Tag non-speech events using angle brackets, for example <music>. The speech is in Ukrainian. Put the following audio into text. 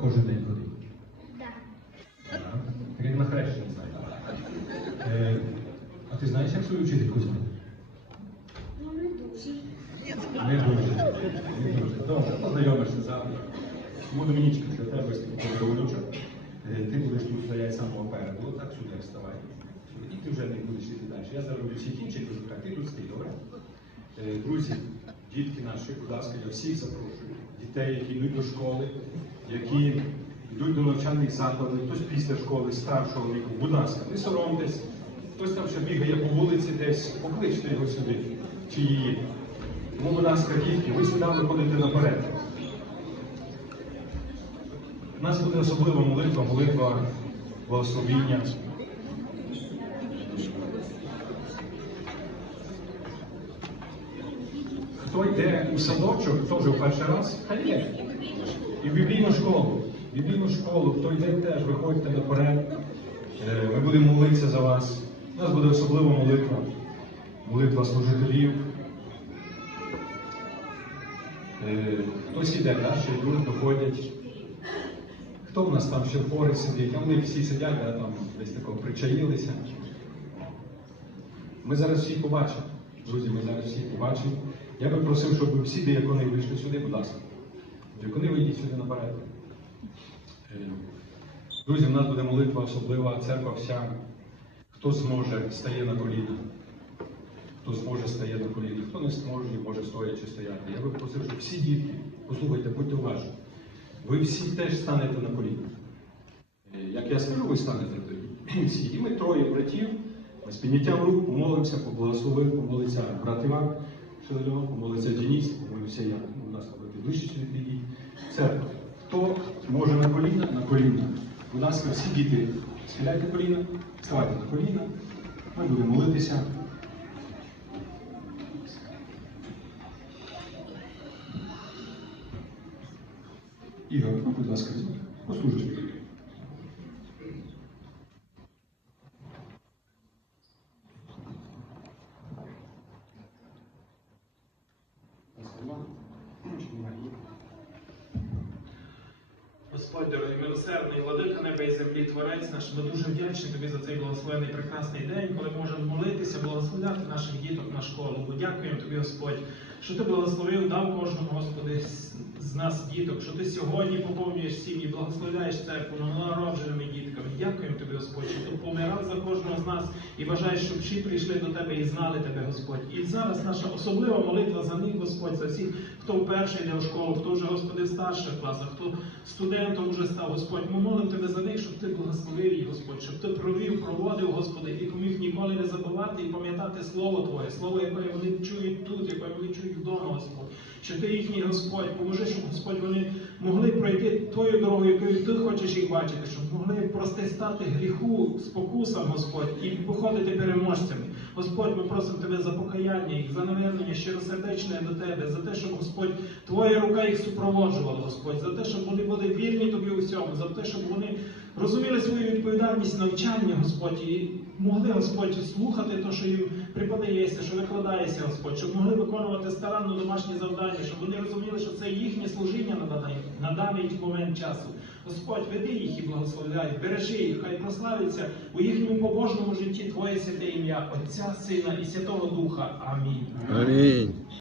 Кожен день ходите? Так. Да. Так як на хрещення знаєте. Е, а ти знаєш, як свою вчительку звати? Ну, не дуже. Не дуже. Не дуже. Добре, познайомишся завтра. Буду мінічка, що тебе спілкуватися. Е, ти будеш тут стояти самого переду, так сюди вставай. І ти вже не будеш йти далі. Я зароблю всі інші козака, ти тут стій, добре? Е, друзі, дітки наші, будь ласка, я всіх запрошую. Дітей, які йдуть до школи, які йдуть до навчальних закладів, хтось після школи, старшого віку. Будь ласка, не соромтесь. Хтось там ще бігає по вулиці десь, покличте його сюди чи її. Тому, будь ласка, дітки, ви сюди виходите наперед. У нас буде особлива молитва, молитва благословіння. Хто йде у садочок, вже в перший раз, хай є. І в біблійну школу. В біблійну школу, хто йде теж, виходьте наперед. Е, Ми будемо молитися за вас. У нас буде особлива молитва. Молитва служителів. Е, Хтось іде, ще йдуть, доходять. Хто в нас там ще в поряд сидить? А вони всі сидять, да, там десь тако причаїлися. Ми зараз всіх побачимо. Друзі, ми зараз всіх побачимо. Я би просив, щоб ви всі диякони вийшли сюди, будь ласка. Диякони вийдіть сюди наперед. Е, Друзі, в нас буде молитва особлива, церква вся. Хто зможе, стає на коліна. Хто зможе, стає на коліна. Хто не зможе, може стоячи стояти. Я би просив, щоб всі дітки, послухайте, будьте уважні. Ви всі теж станете на коліна. Е, Як я скажу, ви станете тоді. <clears throat> Всі. І ми троє братів. З підняттям рук помолимося, поблагословив, помолиться брат Іван Шелельов, помолиться Денис, помолимося я. У нас ви підвищі сюди підійдіть. Церква. Хто може на коліна? На коліна. Будь ласка, всі діти, схиляйте коліна, вставайте на коліна. Ми будемо молитися. Ігор, будь ласка, візьміть. Господь дорогий, милосердний, владика неба і землі, творець наш, ми дуже вдячні тобі за цей благословений прекрасний день, коли можемо молитися, благословляти наших діток на школу. Бо дякуємо тобі, Господь, що ти благословив, дав кожному, Господи, з- нас діток, що ти сьогодні поповнюєш сім'ї, благословляєш церкву дітками. Господь, ти помирав за кожного з нас і бажаєш, щоб всі прийшли до тебе і знали тебе, Господь. І зараз наша особлива молитва за них, Господь, за всіх, хто вперше йде в школу, хто вже, Господи, в старших класах, хто студентом вже став, Господь. Ми молимо тебе за них, щоб ти благословив їх, Господь, щоб ти провів, проводив, Господи, і поміг ніколи не забувати і пам'ятати Слово Твоє, Слово, яке вони чують тут, яке вони. Що ти їхній Господь, поможи, щоб Господь вони могли пройти тою дорогою, якою ти хочеш їх бачити, щоб могли простистати гріху, спокусам, Господь, і походити переможцями. Господь, ми просимо тебе за покаяння їх, за навернення щиросердечне до тебе, за те, щоб Господь, твоя рука їх супроводжувала, Господь, за те, щоб вони були вірні тобі у всьому, за те, щоб вони розуміли свою відповідальність навчання, Господь, і могли, Господь, слухати те, що їм припадається, що викладається, Господь, щоб могли виконувати старанно домашні завдання, щоб вони розуміли, що це їхнє служіння на даний, на даний момент часу. Господь, веди їх і благословляй, бережи їх, хай прославиться у їхньому побожному житті Твоє святе ім'я, Отця, Сина і Святого Духа. Амінь. Амінь.